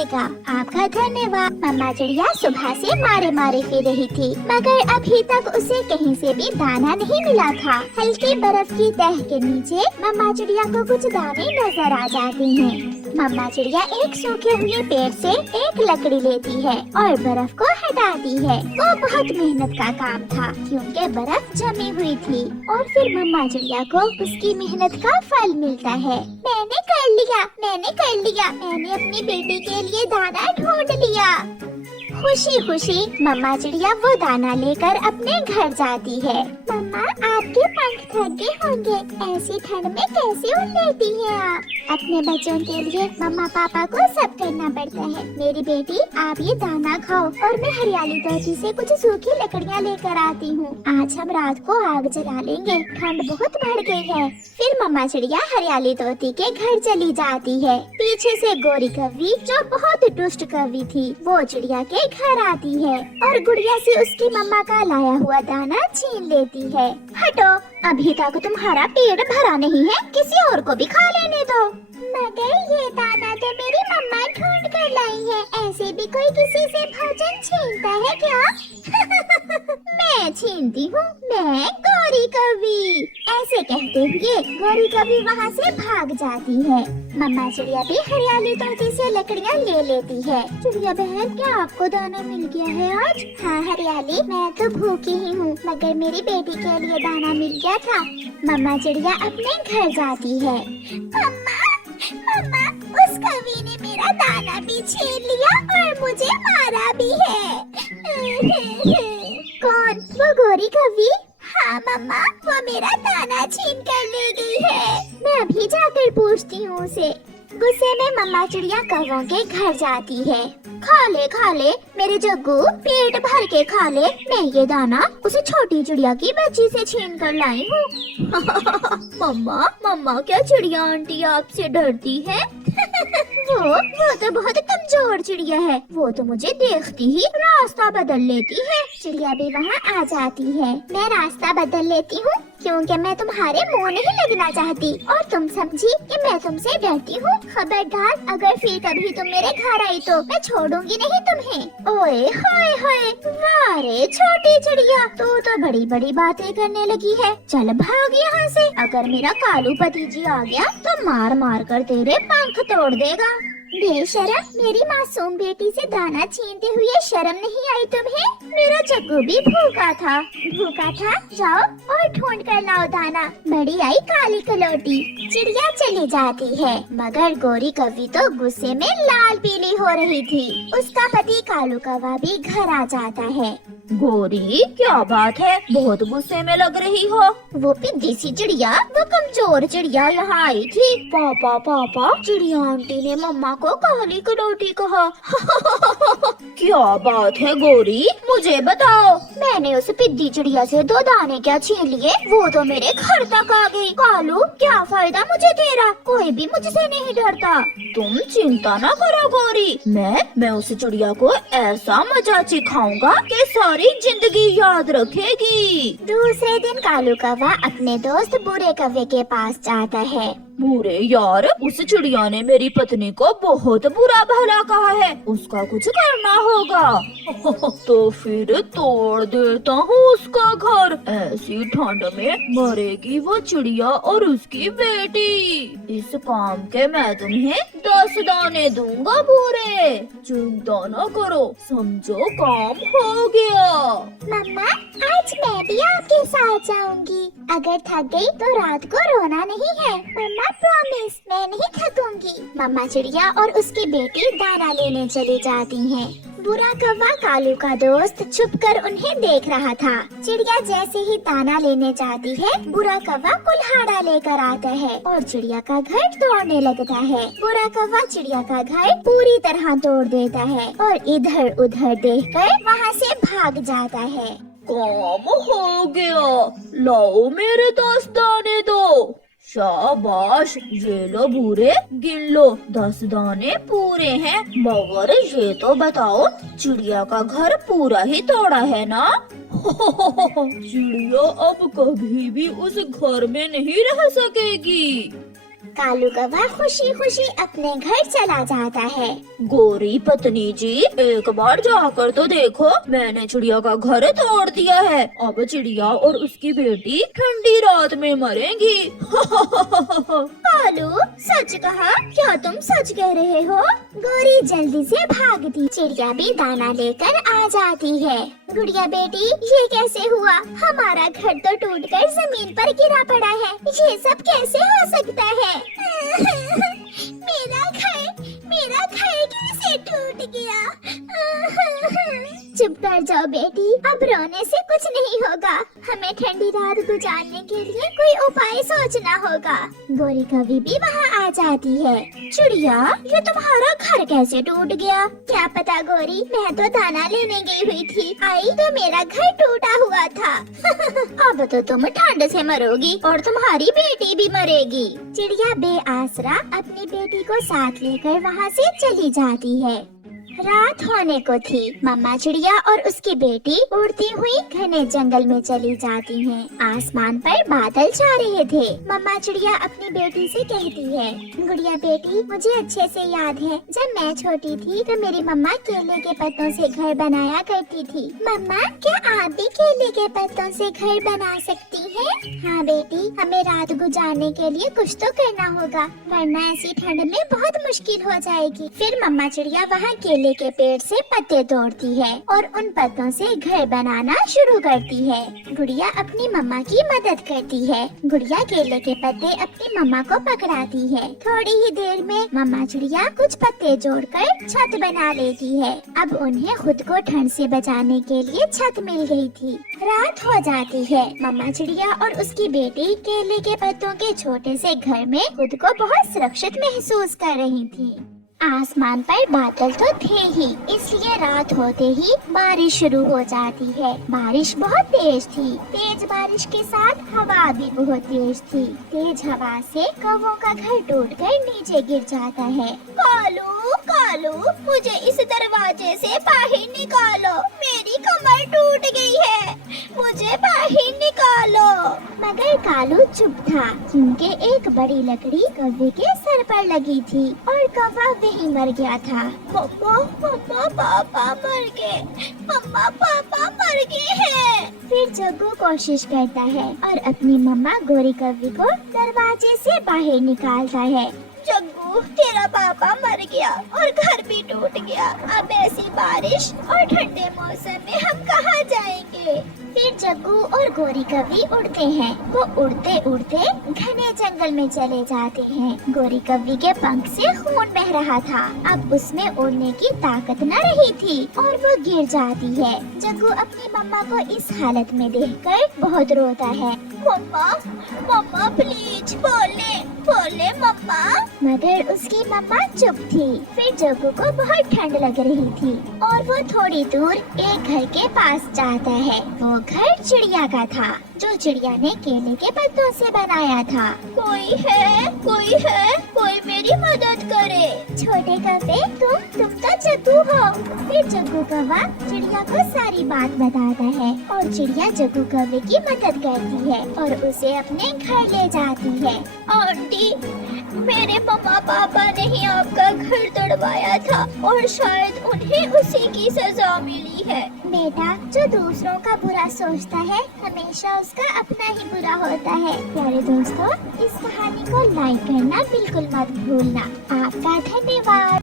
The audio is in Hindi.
मिलेगा। आपका धन्यवाद। मम्मा चिड़िया सुबह से मारे मारे फिर रही थी, मगर अभी तक उसे कहीं से भी दाना नहीं मिला था। हल्की बर्फ की तह के नीचे मम्मा चिड़िया को कुछ दाने नजर आ जाते हैं। मम्मा चिड़िया एक सूखे हुए पेड़ से एक लकड़ी लेती है और बर्फ को हटाती है। वो बहुत मेहनत का काम था क्योंकि बर्फ जमी हुई थी और फिर मम्मा चिड़िया को उसकी मेहनत का फल मिलता है। मैंने कर लिया, मैंने कर लिया, मैंने अपनी बेटी के लिए दाना ढूंढ लिया। खुशी खुशी मम्मा चिड़िया वो दाना लेकर अपने घर जाती है। मम्मा आपके पंख थक गए होंगे, ऐसी ठंड में कैसे उड़ लेती हैं आप? अपने बच्चों के लिए मम्मा पापा को सब करना पड़ता है। मेरी बेटी आप ये दाना खाओ और मैं हरियाली तोती से कुछ सूखी लकड़ियाँ लेकर आती हूँ। आज हम रात को आग जला लेंगे, ठंड बहुत बढ़ गई है। फिर मम्मा चिड़िया हरियाली तोती के घर चली जाती है। पीछे से गोरी कौवी जो बहुत दुष्ट कौवी थी वो चिड़िया के घर आती है और गुड़िया से उसकी मम्मा का लाया हुआ दाना छीन लेती है। हटो, अभी तक तुम्हारा पेट भरा नहीं है, किसी और को भी खा लेने दो। मगर ये दाना तो मेरी मम्मा ढूंढ कर लाई है, ऐसे भी कोई किसी से भोजन छीनता है क्या? मैं छीनती हूँ, मैं गोरी कौवी। ऐसे कहते हुए गोरी कौवी वहाँ से भाग जाती है। मम्मा चिड़िया भी हरियाली तोती से लकड़ियाँ ले लेती है। चिड़िया बहन, क्या आपको दाना मिल गया है आज? हाँ हरियाली, मैं तो भूखी ही हूँ, मगर मेरी बेटी के लिए दाना मिल गया था। मम्मा चिड़िया अपने घर जाती है। मम्मा, मम्मा, उस कौवी ने मेरा दाना भी छीन लिया और मुझे मारा भी है। कौन? वो गोरी कौवी? हाँ मम्मा, वो मेरा दाना छीन कर ले गई है। मैं अभी जाकर पूछती हूँ उसे। गुस्से में मम्मा चिड़िया कौवों के घर जाती है। खा ले मेरे जग्गू, पेट भर के खा ले। मैं ये दाना उसे छोटी चिड़िया की बच्ची से छीन कर लाई हूँ। मम्मा क्या चिड़िया आंटी आपसे डरती है? वो तो बहुत कमजोर चिड़िया है, वो तो मुझे देखती ही रास्ता बदल लेती है। चिड़िया भी वहाँ आ जाती है। मैं रास्ता बदल लेती हूँ क्योंकि मैं तुम्हारे मुंह नहीं लगना चाहती और तुम समझी कि मैं तुमसे डरती हूँ। खबरदार, अगर फिर कभी तुम मेरे घर आई तो मैं छोड़ूंगी नहीं तुम्हें। ओए होए होए, वाह रे छोटी चिड़िया, तू तो बड़ी बड़ी बातें करने लगी है। चल भाग यहाँ से, अगर मेरा कालू पतीजी आ गया तो मार मार कर तेरे पंख तोड़ देगा। बेशरम, मेरी मासूम बेटी से दाना छीनते हुए शर्म नहीं आई तुम्हें? मेरा जग्गू भी भूखा था। जाओ और ढूंढ कर लाओ दाना। बड़ी आई काली कलौटी। चिड़िया चली जाती है, मगर गोरी कौवी तो गुस्से में लाल पीली हो रही थी। उसका पति कालू कौवा भी घर आ जाता है। गोरी, क्या बात है, बहुत गुस्से में लग रही हो? वो पिद्दी सी चिड़िया, वो कमजोर चिड़िया यहाँ आई थी। पापा, चिड़िया आंटी ने मम्मा को काली कलौटी कहा। क्या बात है गोरी, मुझे बताओ। मैंने उस पिद्दी चिड़िया से 2 दाने क्या छीन लिए, वो तो मेरे घर तक आ गई। कालू, क्या फायदा मुझे तेरा, कोई भी मुझसे नहीं डरता। तुम चिंता न करो गोरी, मैं उस चिड़िया को ऐसा मजा सिखाऊंगा कि सारी जिंदगी याद रखेगी। दूसरे दिन कालू कौवा अपने दोस्त बुरे कौवे के पास जाता है। बुरे यार, उस चिड़िया ने मेरी पत्नी को बहुत बुरा भला कहा है, उसका कुछ करना होगा। तो फिर तोड़ देता हूँ उसका घर, ऐसी ठंड में मरेगी वो चिड़िया और उसकी बेटी। इस काम के मैं तुम्हें 10 दाने दूंगा बुरे, चिंता न करो, समझो काम हो गया। मम्मा, आज मैं भी आपके साथ जाऊंगी। अगर थक गई तो रात को रोना नहीं है। मम्मा प्रॉमिस, मैं नहीं थकूंगी। मम्मा चिड़िया और उसकी बेटी दाना लेने चली जाती हैं। बुरा कौवा कालू का दोस्त छुपकर उन्हें देख रहा था। चिड़िया जैसे ही दाना लेने जाती है, बुरा कौवा कुल्हाड़ा लेकर आता है और चिड़िया का घर तोड़ने लगता है। बुरा कौवा चिड़िया का घर पूरी तरह तोड़ देता है और इधर उधर देखकर वहाँ से भाग जाता है। काम हो गया, लाओ मेरे 10 दाने दो। शाबाश, ये लो बुरे, गिन लो, 10 दाने पूरे हैं। मगर ये तो बताओ, चिड़िया का घर पूरा ही तोड़ा है ना? चिड़िया अब कभी भी उस घर में नहीं रह सकेगी। कालू कौवा खुशी खुशी अपने घर चला जाता है। गोरी पत्नी जी, एक बार जाकर तो देखो, मैंने चिड़िया का घर तोड़ दिया है। अब चिड़िया और उसकी बेटी ठंडी रात में मरेंगी। कालू, सच कहा? क्या तुम सच कह रहे हो? गोरी जल्दी से भागती, चिड़िया भी दाना लेकर आ जाती है। गुड़िया बेटी, ये कैसे हुआ? हमारा घर तो टूटकर जमीन पर गिरा पड़ा है, ये सब कैसे हो सकता है? मेरा घर कैसे टूट गया? चुप कर जाओ बेटी, अब रोने से कुछ नहीं होगा। हमें ठंडी रात गुजारने के लिए कोई उपाय सोचना होगा। गोरी कभी भी वहाँ आ जाती है। चिड़िया, ये तुम्हारा घर कैसे टूट गया? क्या पता गोरी, मैं तो दाना लेने गई हुई थी, आई तो मेरा घर टूटा हुआ था। अब तो तुम ठंड से मरोगी और तुम्हारी बेटी भी मरेगी। चिड़िया बेआसरा अपनी बेटी को साथ लेकर वहाँ से चली जाती है। रात होने को थी। मम्मा चिड़िया और उसकी बेटी उड़ती हुई घने जंगल में चली जाती हैं। आसमान पर बादल छा रहे थे। मम्मा चिड़िया अपनी बेटी से कहती है, गुड़िया बेटी, मुझे अच्छे से याद है, जब मैं छोटी थी तो मेरी मम्मा केले के पत्तों से घर बनाया करती थी। मम्मा, क्या आप भी केले के पत्तों से घर बना सकती हैं? हाँ बेटी, हमें रात गुजारने के लिए कुछ तो करना होगा, वरना ऐसी ठंड में बहुत मुश्किल हो जाएगी। फिर मम्मा चिड़िया वहाँ केले के पेड़ से पत्ते तोड़ती है और उन पत्तों से घर बनाना शुरू करती है। गुड़िया अपनी मम्मा की मदद करती है। गुड़िया केले के पत्ते अपनी मम्मा को पकड़ाती है। थोड़ी ही देर में मम्मा चिड़िया कुछ पत्ते जोड़कर छत बना लेती है। अब उन्हें खुद को ठंड से बचाने के लिए छत मिल गई थी। रात हो जाती है। मम्मा चिड़िया और उसकी बेटी केले के पत्तों के छोटे से घर में खुद को बहुत सुरक्षित महसूस कर रही थी। आसमान पर बादल तो थे ही, इसलिए रात होते ही बारिश शुरू हो जाती है। बारिश बहुत तेज थी। तेज बारिश के साथ हवा भी बहुत तेज थी। तेज हवा से कौवों का घर टूटकर नीचे गिर जाता है। कालू, कालू, मुझे इस दरवाजे से बाहर निकालो, मेरी कमर टूट गई है, मुझे बाहर निकालो। मगर कालू चुप था, क्योंकि एक बड़ी लकड़ी कौवे के सर पर लगी थी और कौवा वहीं मर गया था। मम्मा, मम्मा, पापा मर गए, मम्मा पापा मर गए हैं। फिर जग्गू कोशिश करता है और अपनी मम्मा गोरी कौवे को दरवाजे से बाहर निकालता है। जग्गू, तेरा पापा मर गया और घर भी टूट गया। अब ऐसी बारिश और ठंडे मौसम में हम कहाँ जाएंगे? फिर जग्गू और गोरी कौवी उड़ते हैं। वो उड़ते उड़ते घने जंगल में चले जाते हैं। गोरी कौवी के पंख से खून बह रहा था। अब उसमें उड़ने की ताकत न रही थी और वो गिर जाती है। जग्गू अपनी मम्मा को इस हालत में देखकर बहुत रोता है। मम्मा, मम्मा प्लीज बोले, बोले मम्मा। मगर उसकी मम्मा चुप थी। फिर जग्गू को बहुत ठंड लग रही थी और वो थोड़ी दूर एक घर के पास जाता है। वो घर चिड़िया का था, जो चिड़िया ने केले के पत्तों से बनाया था। कोई है, कोई है, कोई मेरी मदद करे। छोटे कौवे, तुम तो जग्गू हो। फिर जग्गू कौवा चिड़िया को सारी बात बताता है और चिड़िया जग्गू कौवे की मदद करती है और उसे अपने घर ले जाती है। आंटी, मेरे मम्मा पापा ने ही आपका घर तोड़वाया था और शायद उन्हें उसी की सजा मिली है। बेटा, जो दूसरों का बुरा सोचता है हमेशा उसका अपना ही बुरा होता है। प्यारे दोस्तों, इस कहानी को लाइक करना बिल्कुल मत भूलना। आपका धन्यवाद।